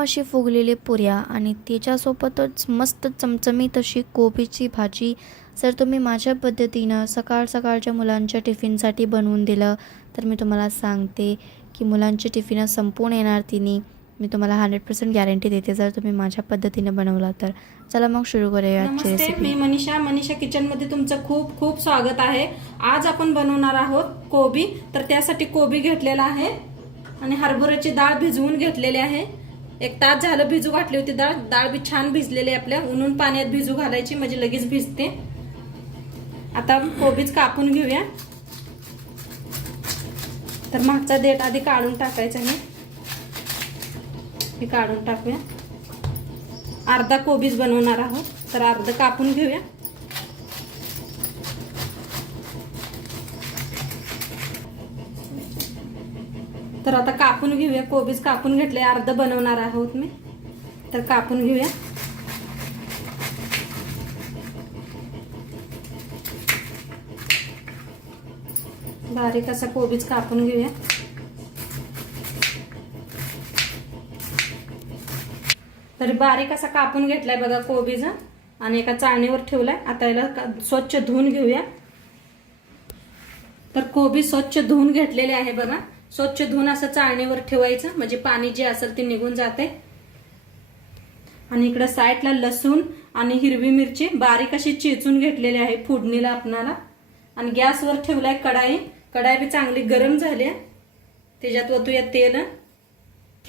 अशी फुगलेली पुऱ्या आणि त्याच्यासोबतच मस्त चमचमीत अशी कोबीची भाजी जर तुम्ही माझ्या पद्धतीनं सकाळ सकाळच्या मुलांच्या टिफिनसाठी बनवून दिलं तर मी तुम्हाला सांगते की मुलांची टिफिनं संपून येणार तिने. मी तुम्हाला हंड्रेड पर्सेंट गॅरंटी देते जर तुम्ही माझ्या पद्धतीने बनवला तर. चला मग सुरू करूया नमस्ते मी मनीषा. मनीषा किचनमध्ये तुमचं खूप खूप स्वागत आहे. आज आपण बनवणार आहोत कोबी. तर त्यासाठी कोबी घेतलेला आहे आणि हरभऱ्याची डाळ भिजवून घेतलेली आहे. एक तास झालं भिजू घातली होती डाळ डाळ बी छान भिजलेली आपल्या. उन्हून पाण्यात भिजू घालायची म्हणजे लगेच भिजते. आता कोबीच कापून घेऊया. तर मागचा देठ आधी काढून टाकायचा आहे. हे काढून टाकूया. अर्धा कोबीज बनवणार आहोत. तर अर्ध कापून घेऊया. तर आता कापून घेऊया. कोबीज कापून घेतले अर्ध बनवणार आहोत मी. तर कापून घेऊया. बारीक असा कोबीज कापून घेऊया. तर बारीक असा कापून घेतलाय बघा कोबीज. आणि एका चाळणीवर ठेवलाय. आता याला स्वच्छ धुवून घेऊया. तर कोबी स्वच्छ धुवून घेतलेले आहे बघा. स्वच्छ धुवून असं चाळणीवर ठेवायचं. म्हणजे पाणी जे असेल ते निघून जाते. आणि इकडं साईडला लसूण आणि हिरवी मिरची बारीक अशी चेचून घेतलेली आहे फोडणीला आपणाला. आणि गॅसवर ठेवलाय कढाई. कढाई बी चांगली गरम झाली आहे. त्याच्यात वतूया तेल.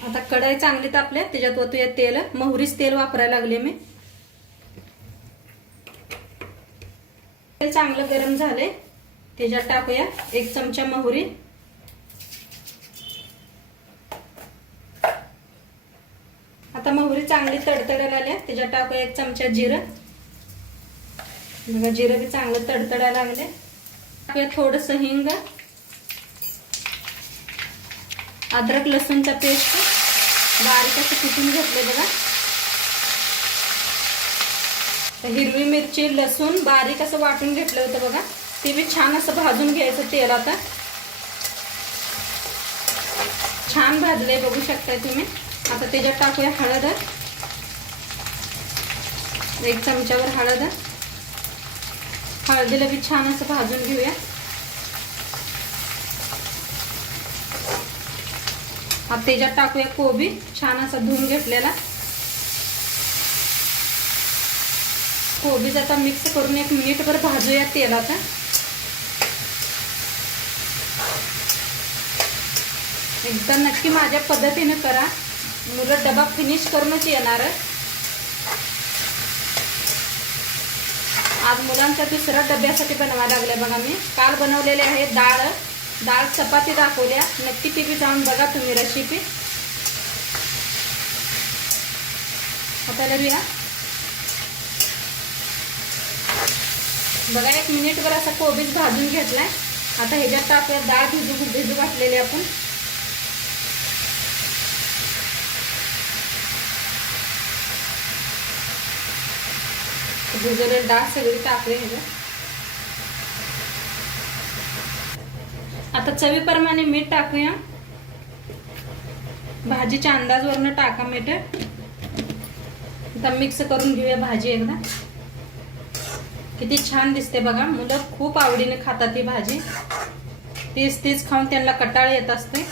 आता कढाई चांगली तापल्या त्याच्यात वतूया तेल. मोहरीच तेल वापरायला लागले मी. तेल चांगलं गरम झालंय. त्याच्यात टाकूया एक चमचा मोहरी आता मोहरी चांगली तडतडायला आल्या त्याच्यात टाकूया एक चमचा जिरं. बघा जिरं बी चांगलं तडतडायला लागले टाकूया थोडस हिंग अद्रक लसूणचा पेस्ट बारीक असं कुटून घेतले बघा. हिरवी मिरची लसूण बारीक असं वाटून घेतलं होतं बघा. ते बी छान असं भाजून घ्यायचं तेल आता. छान भाजले बघू शकताय तुम्ही. आता त्याच्यात टाकूया हळद. एक चमच्यावर हळद हळदीला लगेच छान असं भाजून घेऊया. आता त्याच्यात टाकूया कोबी छान असा धुवून घेतलेला. कोबीज आता मिक्स करून एक मिनिटभर भाजूया तेलात एकदा नक्की माझ्या पद्धतीने करा. मुलं डबा फिनिश करूनच येणार आज मुलांच्या दुसऱ्या डब्यासाठी बनवायला लागले बघा मी. काल बनवलेले आहे डाळ. डाळ चपाती दाखवल्या. नक्की टी जाऊन बघा तुम्ही रेसिपी आता या बघा एक मिनिटभर असा कोबीज भाजून घेतलाय. आता ह्याच्यात आपल्या डाळ भिजू भिजू घातलेली आपण. भिजवलेली डाळ सगळी टाकूया ह्याच्यात आता चवीप्रमाणे मीठ टाकूया. भाजीच्या अंदाजवरनं टाका मीठ. आता मिक्स करून घेऊया भाजी एकदा. किती छान दिसते बघा. मुलं खूप आवडीने खातात ही भाजी. तीच तीच खाऊन त्यांना कटाळ येत असते.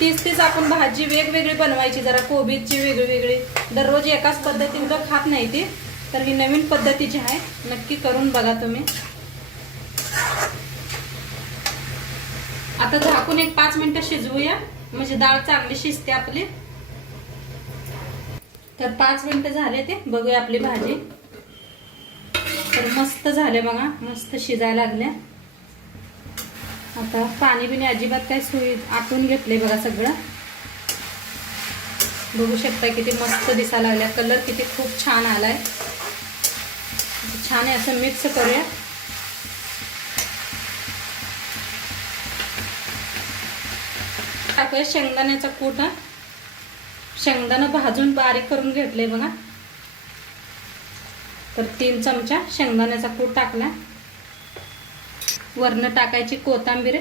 तीच तीच आपण भाजी वेगवेगळी बनवायची जरा कोबीची वेगळी वेगळी दररोज एकाच पद्धतीनं तर खात नाही ती तर ही नवीन पद्धतीची आहे नक्की करून बघा तुम्ही. आता झाकून एक पाच मिनिटं शिजवूया. म्हणजे डाळ चांगली शिजते आपली. तर पाच मिनिटं झाले ते बघूया आपली भाजी. तर मस्त झाले बघा मस्त शिजायला लागल्या. आता पाणी बिणी अजिबात काय सुई आटून घेतले बघा सगळं. बघू शकता किती मस्त दिसायला लागल्या. कलर किती खूप छान आलाय. छान आहे असं मिक्स करूया. टाकूया शेंगदाण्याचा कूट हा. शेंगदाणं भाजून बारीक करून घेतले बघा. तर तीन चमचा शेंगदाण्याचा कूट टाकला. वरनं टाकायची कोथिंबीर.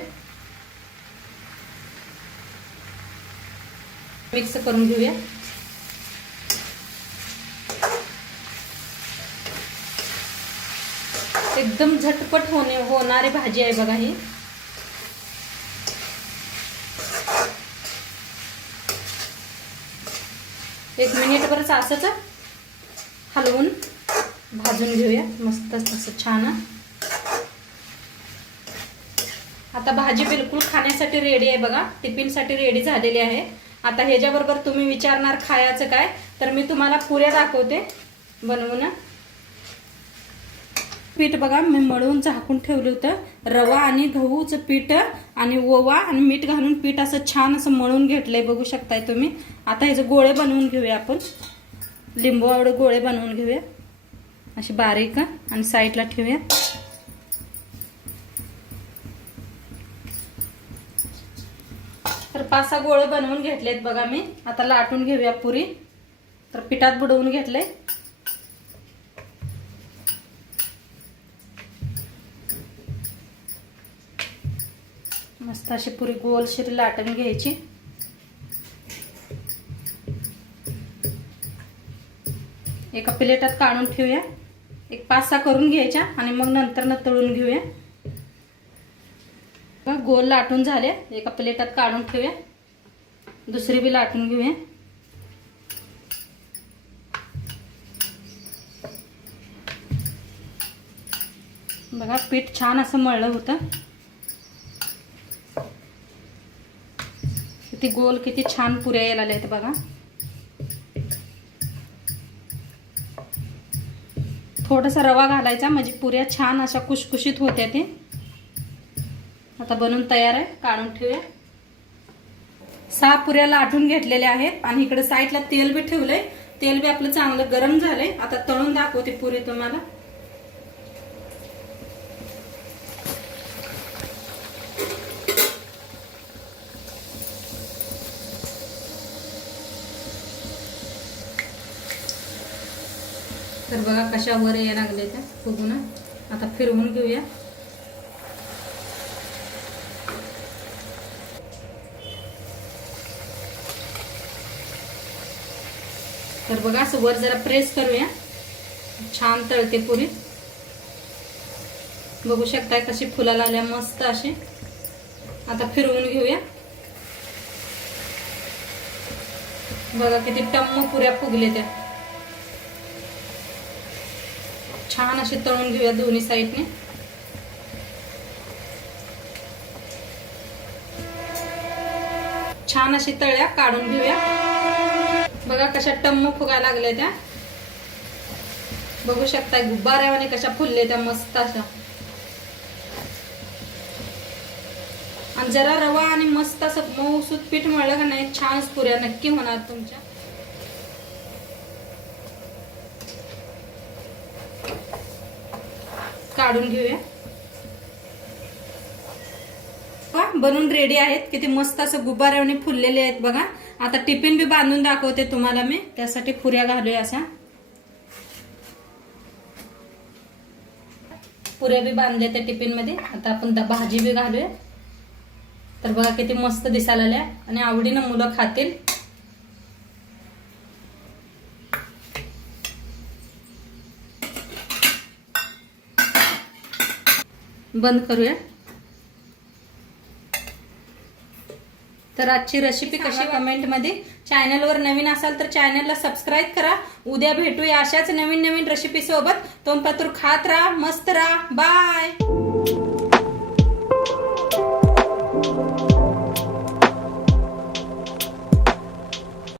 मिक्स करून घेऊया. एकदम झटपट होणे होणारी भाजी आहे बघा ही. एक मिनिटभरच असंच हलवून भाजून घेऊया. मस्त असं छान. आता भाजी बिलकुल खाण्यासाठी रेडी आहे बघा. टिफिनसाठी रेडी झालेली आहे. आता ह्याच्याबरोबर तुम्ही विचारणार खायचं काय तर मी तुम्हाला पुऱ्या दाखवते. बनवून पीठ बघा मी मळून झाकून ठेवलं होतं. रवा आणि गहूचं पीठ आणि ओवा आणि मीठ घालून पीठ असं छान असं मळून घेतलंय बघू शकताय तुम्ही. आता ह्याचे गोळे बनवून घेऊया आपण. लिंबू आवडे गोळे बनवून घेऊया. असे बारीक आणि साईडला ठेवूया. पाच सहा गोळे बनवून घेतलेत बघा मी. आता लाटून घेऊया पुरी. तर पिठात बुडवून घेतले मस्त अशी पुरी गोल शिरी लाटून घ्यायची. एका प्लेटात काढून ठेवूया. एक पाच सहा करून घ्यायच्या आणि मग नंतर न तळून घेऊया. गोल लाटून झाले. एका प्लेटात काढून ठेवूया. दुसरी बी लाटून घेऊया. बघा पीठ छान असं मळलं होतं. किती गोल किती छान पुऱ्या यायला आल्या आहेत बघा. थोडासा रवा घालायचा म्हणजे पुऱ्या छान अशा कुशकुशीत होत्या ते. आता बनून तयार आहे काढून ठेवूया. सहा पुऱ्या लाटून घेतलेल्या आहेत आणि इकडे साईडला तेल बी ठेवलंय. तेल बी आपलं चांगलं गरम झालंय. आता तळून दाखवते पुरी तुम्हाला. तर बघा कशा वर यायला लागले त्या फुगून आता फिरवून घेऊया. तर बघा असं वर जरा प्रेस करूया. छान तळते पुरी. बघू शकताय कशी फुलाला आल्या मस्त अशी. आता फिरवून घेऊया. बघा किती टम्म पुऱ्या फुगले त्या. छान अशी तळून घेऊया दोन्ही साईडने छान अशी तळ्या काढून घेऊया. बघा कशा टम्म फुगायला लागल्या त्या. बघू शकता गुब्बाऱ्यावाने कशा फुलले त्या मस्त अशा. आणि जरा रवा आणि मस्त असं मऊसूत पीठ मळलं का नाही छान पुऱ्या नक्की होणार तुमच्या. काढून घेऊया. बनून रेडी आहेत किती मस्त असं गुब्बाऱ्याने फुललेले आहेत बघा. आता टिफिन बी बांधून दाखवते तुम्हाला मी. त्यासाठी पुऱ्या घालूया अशा पुऱ्या बी बांधल्या त्या टिफिनमध्ये आता आपण भाजी बी घालूया. तर बघा किती मस्त दिसायला आल्या आणि आवडीनं मुलं खातील. बंद करूया. तर आजची रेसिपी कशी कमेंटमध्ये चॅनलवर नवीन असाल तर चॅनलला सबस्क्राईब करा. उद्या भेटूया अशाच नवीन नवीन रेसिपी सोबत. तोंडपातूर खात राहा मस्त राहा. बाय